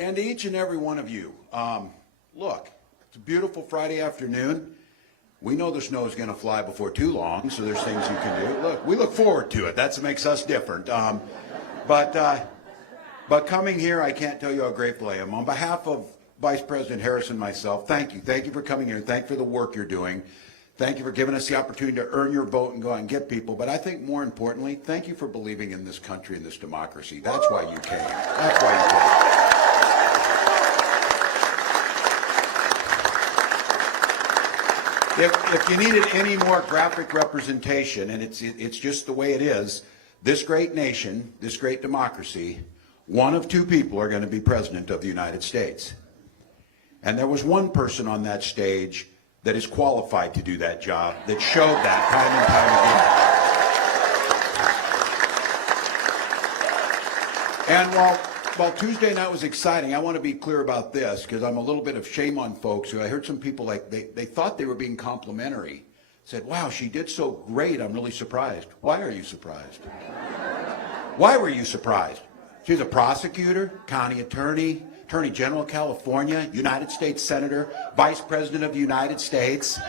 And to each and every one of you, look, it's a beautiful Friday afternoon. We know the snow is going to fly before too long, so there's things you can do. Look, we look forward to it. That's what makes us different. But coming here, I can't tell you how grateful I am. On behalf of Vice President Harris and myself, thank you. Thank you for coming here. Thank you for the work you're doing. Thank you for giving us the opportunity to earn your vote and go out and get people. But I think more importantly, thank you for believing in this country and this democracy. That's why you came. That's why you came. If you needed any more graphic representation, and it's just the way it is, this great nation, this great democracy, one of two people are going to be president of the United States. And there was one person on that stage that is qualified to do that job, that showed that time and time again. And while Tuesday night was exciting, I want to be clear about this, because I'm a little bit of shame on folks who I heard some people like, they thought they were being complimentary. Said, wow, she did so great, I'm really surprised. Why are you surprised? Why were you surprised? She's a prosecutor, county attorney, Attorney General of California, United States Senator, Vice President of the United States.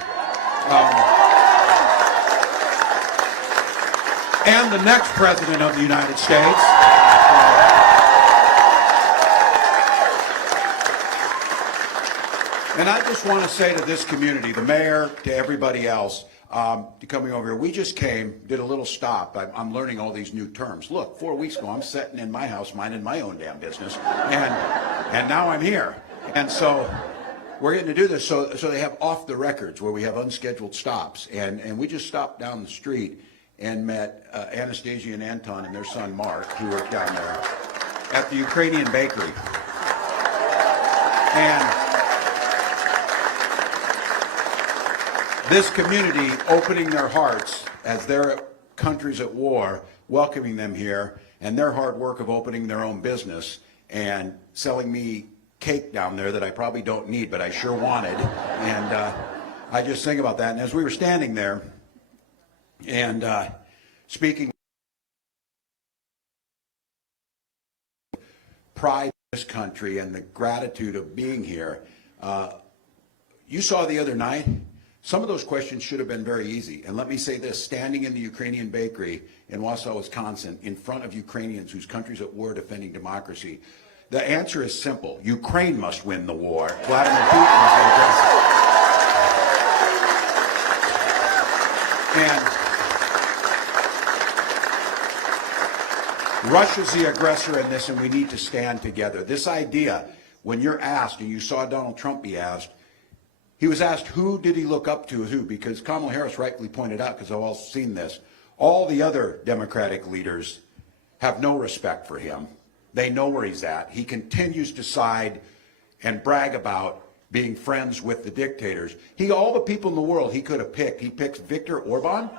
And the next President of the United States. And I just want to say to this community, the mayor, to everybody else, coming over here, we just came, did a little stop. I'm learning all these new terms. Look, 4 weeks ago, I'm sitting in my house minding my own damn business, and now I'm here. And so we're getting to do this. So they have off the records where we have unscheduled stops. And we just stopped down the street and met Anastasia and Anton and their son Mark, who work down there at the Ukrainian bakery. And this community opening their hearts as their country's at war, welcoming them here, and their hard work of opening their own business and selling me cake down there that I probably don't need, but I sure wanted. And I just think about that. And as we were standing there and speaking pride in this country and the gratitude of being here, you saw the other night, some of those questions should have been very easy. And let me say this, standing in the Ukrainian bakery in Wausau, Wisconsin, in front of Ukrainians whose country's at war defending democracy, the answer is simple. Ukraine must win the war. Vladimir Putin is the aggressor. And Russia's the aggressor in this, and we need to stand together. This idea, when you're asked, and you saw Donald Trump be asked, he was asked who did he look up to, who, because Kamala Harris rightly pointed out, because I've all seen this, all the other Democratic leaders have no respect for him. They know where he's at. He continues to side and brag about being friends with the dictators. All the people in the world he could have picked, he picks Viktor Orban,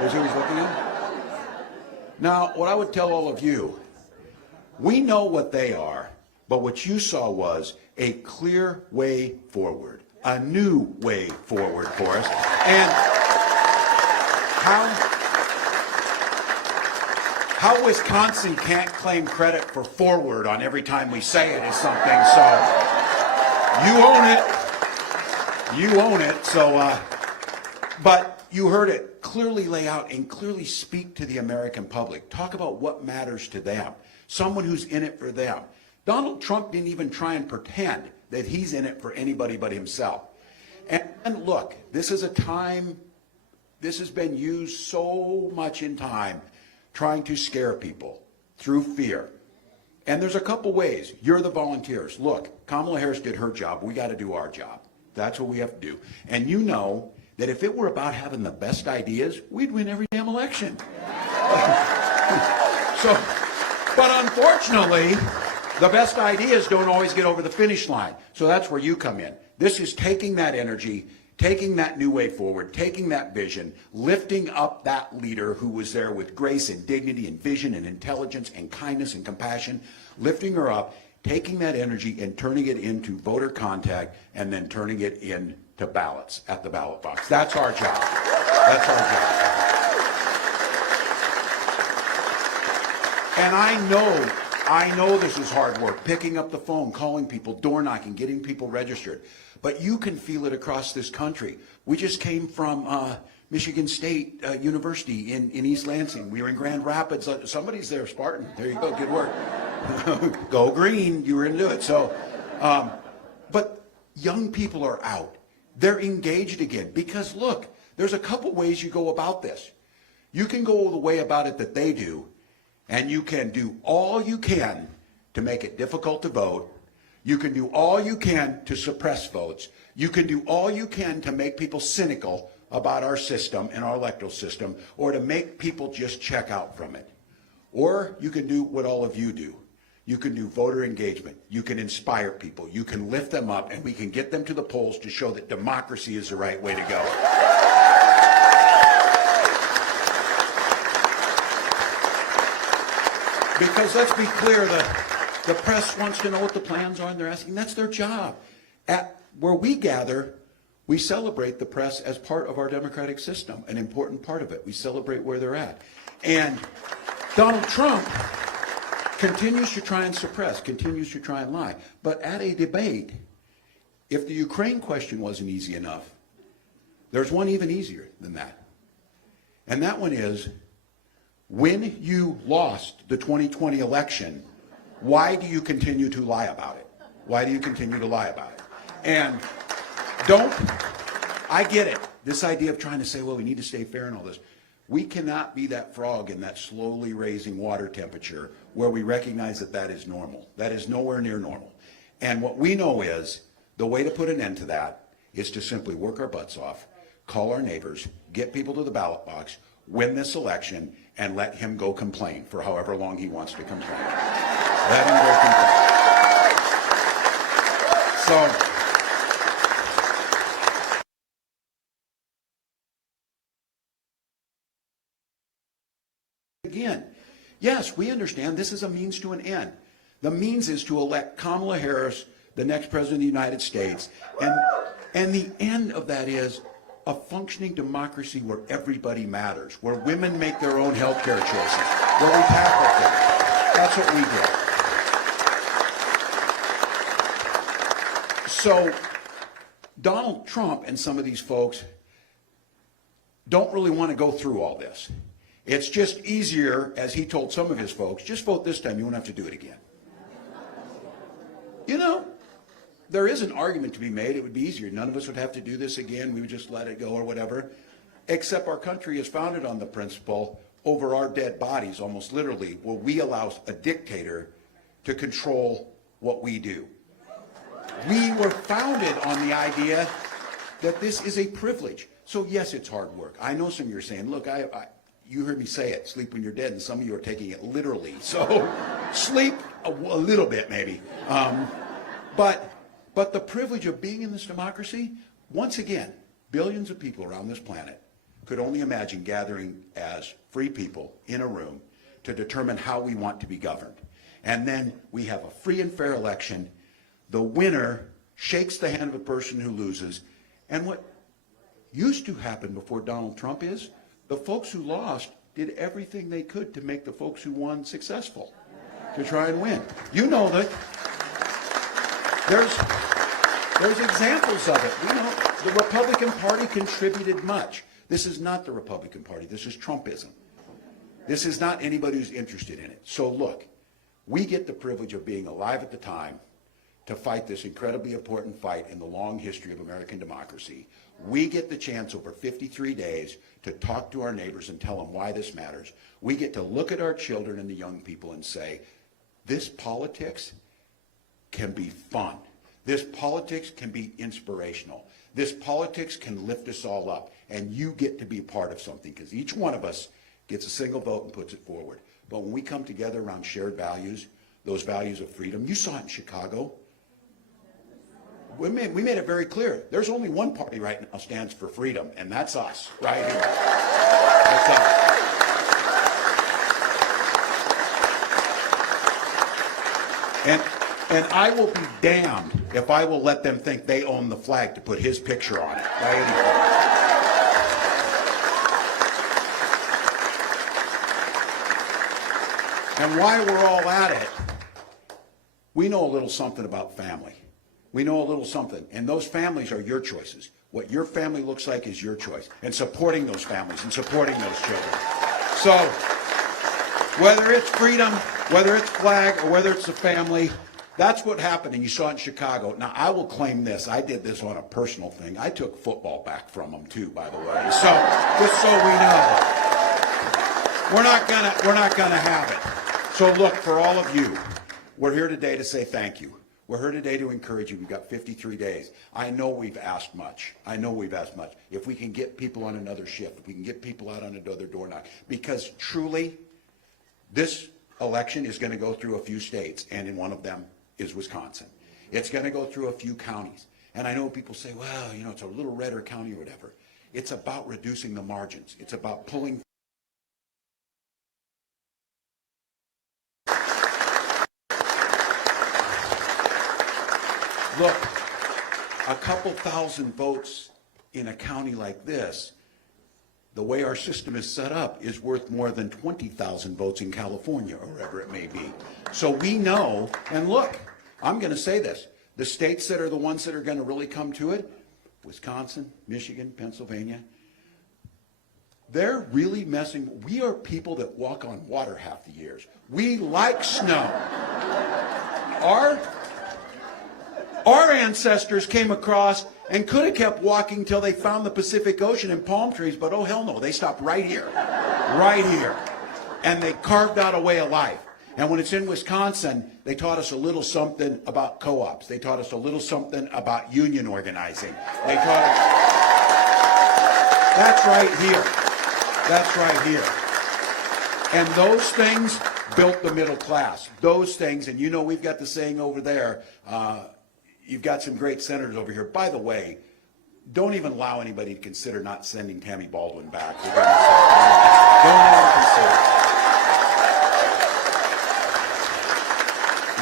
is who he's looking at. Now, what I would tell all of you, we know what they are, but what you saw was a clear way forward. A new way forward for us. And how Wisconsin can't claim credit for forward on every time we say it is something. So you own it. You own it. So, but you heard it clearly lay out and clearly speak to the American public. Talk about what matters to them. Someone who's in it for them. Donald Trump didn't even try and pretend that he's in it for anybody but himself. And look, this is a time, this has been used so much in time trying to scare people through fear. And there's a couple ways. You're the volunteers. Look, Kamala Harris did her job. We got to do our job. That's what we have to do. And you know that if it were about having the best ideas, we'd win every damn election. But unfortunately, the best ideas don't always get over the finish line. So that's where you come in. This is taking that energy, taking that new way forward, taking that vision, lifting up that leader who was there with grace and dignity and vision and intelligence and kindness and compassion, lifting her up, taking that energy and turning it into voter contact and then turning it into ballots at the ballot box. That's our job. That's our job. And I know I know this is hard work, picking up the phone, calling people, door knocking, getting people registered. But you can feel it across this country. We just came from Michigan State University in East Lansing. We were in Grand Rapids. Somebody's there, Spartan. There you go, good work. Go green, you were into it. So, but young people are out. They're engaged again. Because look, there's a couple ways you go about this. You can go the way about it that they do, and you can do all you can to make it difficult to vote. You can do all you can to suppress votes. You can do all you can to make people cynical about our system and our electoral system, or to make people just check out from it. Or you can do what all of you do. You can do voter engagement. You can inspire people. You can lift them up, and we can get them to the polls to show that democracy is the right way to go. Because let's be clear, the press wants to know what the plans are, and they're asking. That's their job. At where we gather, we celebrate the press as part of our democratic system, an important part of it. We celebrate where they're at. And Donald Trump continues to try and suppress, continues to try and lie. But at a debate, if the Ukraine question wasn't easy enough, there's one even easier than that. And that one is, when you lost the 2020 election, why do you continue to lie about it? Why do you continue to lie about it? And I get it, this idea of trying to say, well, we need to stay fair and all this. We cannot be that frog in that slowly raising water temperature where we recognize that that is normal. That is nowhere near normal. And what we know is the way to put an end to that is to simply work our butts off, call our neighbors, get people to the ballot box, win this election, and let him go complain for however long he wants to complain. Let him go complain. So, again, yes, we understand this is a means to an end. The means is to elect Kamala Harris, the next president of the United States, and the end of that is a functioning democracy where everybody matters, where women make their own health care choices, where we tackle things. That's what we do. So Donald Trump and some of these folks don't really want to go through all this. It's just easier, as he told some of his folks, just vote this time, you won't have to do it again. You know, there is an argument to be made. It would be easier. None of us would have to do this again. We would just let it go or whatever. Except our country is founded on the principle, over our dead bodies, almost literally, where we allow a dictator to control what we do. We were founded on the idea that this is a privilege. So yes, it's hard work. I know some of you are saying, look, you heard me say it, sleep when you're dead, and some of you are taking it literally. So sleep a little bit maybe. But the privilege of being in this democracy, once again, billions of people around this planet could only imagine gathering as free people in a room to determine how we want to be governed. And then we have a free and fair election. The winner shakes the hand of the person who loses. And what used to happen before Donald Trump is, the folks who lost did everything they could to make the folks who won successful, to try and win. You know that there's examples of it. You know, the Republican Party contributed much. This is not the Republican Party. This is Trumpism. This is not anybody who's interested in it. So look, we get the privilege of being alive at the time to fight this incredibly important fight in the long history of American democracy. We get the chance over 53 days to talk to our neighbors and tell them why this matters. We get to look at our children and the young people and say, this politics can be fun. This politics can be inspirational. This politics can lift us all up. And you get to be part of something, because each one of us gets a single vote and puts it forward. But when we come together around shared values, those values of freedom, you saw it in Chicago. We made it very clear. There's only one party right now stands for freedom, and that's us, right here. That's us. And I will be damned if I will let them think they own the flag to put his picture on it. Right? And while we're all at it, we know a little something about family. We know a little something, and those families are your choices. What your family looks like is your choice, and supporting those families and supporting those children. So whether it's freedom, whether it's flag, or whether it's the family, that's what happened, and you saw it in Chicago. Now, I will claim this. I did this on a personal thing. I took football back from them, too, by the way. So, just so we know, we're not gonna have it. So, look, for all of you, we're here today to say thank you. We're here today to encourage you. We've got 53 days. I know we've asked much. I know we've asked much. If we can get people on another shift, if we can get people out on another door knock, because truly, this election is going to go through a few states, and in one of them is Wisconsin. It's going to go through a few counties. And I know people say, well, you know, it's a little redder county or whatever. It's about reducing the margins. It's about pulling. Look, a couple thousand votes in a county like this, the way our system is set up, is worth more than 20,000 votes in California or wherever it may be. So we know, and look, I'm going to say this, the states that are the ones that are going to really come to it, Wisconsin, Michigan, Pennsylvania, they're really messing. We are people that walk on water half the years. We like snow. Our ancestors came across and could have kept walking till they found the Pacific Ocean and palm trees, but oh hell no, they stopped right here. Right here. And they carved out a way of life. And when it's in Wisconsin, they taught us a little something about co-ops. They taught us a little something about union organizing. They taught us, that's right here. That's right here. And those things built the middle class. Those things, and you know we've got the saying over there, you've got some great senators over here. By the way, don't even allow anybody to consider not sending Tammy Baldwin back. Don't even consider.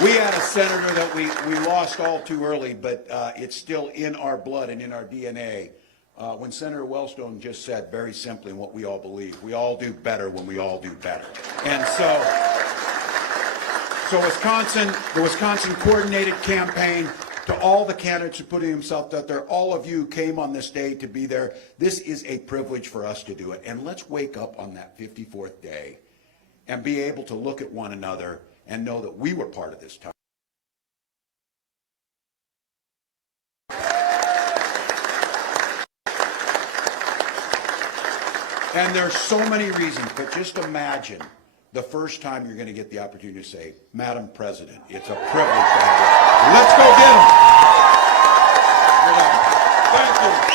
We had a senator that we lost all too early, but it's still in our blood and in our DNA. When Senator Wellstone just said very simply what we all believe, we all do better when we all do better. And so Wisconsin, the Wisconsin coordinated campaign, to all the candidates who are putting themselves out there, all of you came on this day to be there. This is a privilege for us to do it. And let's wake up on that 54th day and be able to look at one another and know that we were part of this time. And there's so many reasons, but just imagine the first time you're going to get the opportunity to say, Madam President, it's a privilege to have you. Let's go get them. Thank you.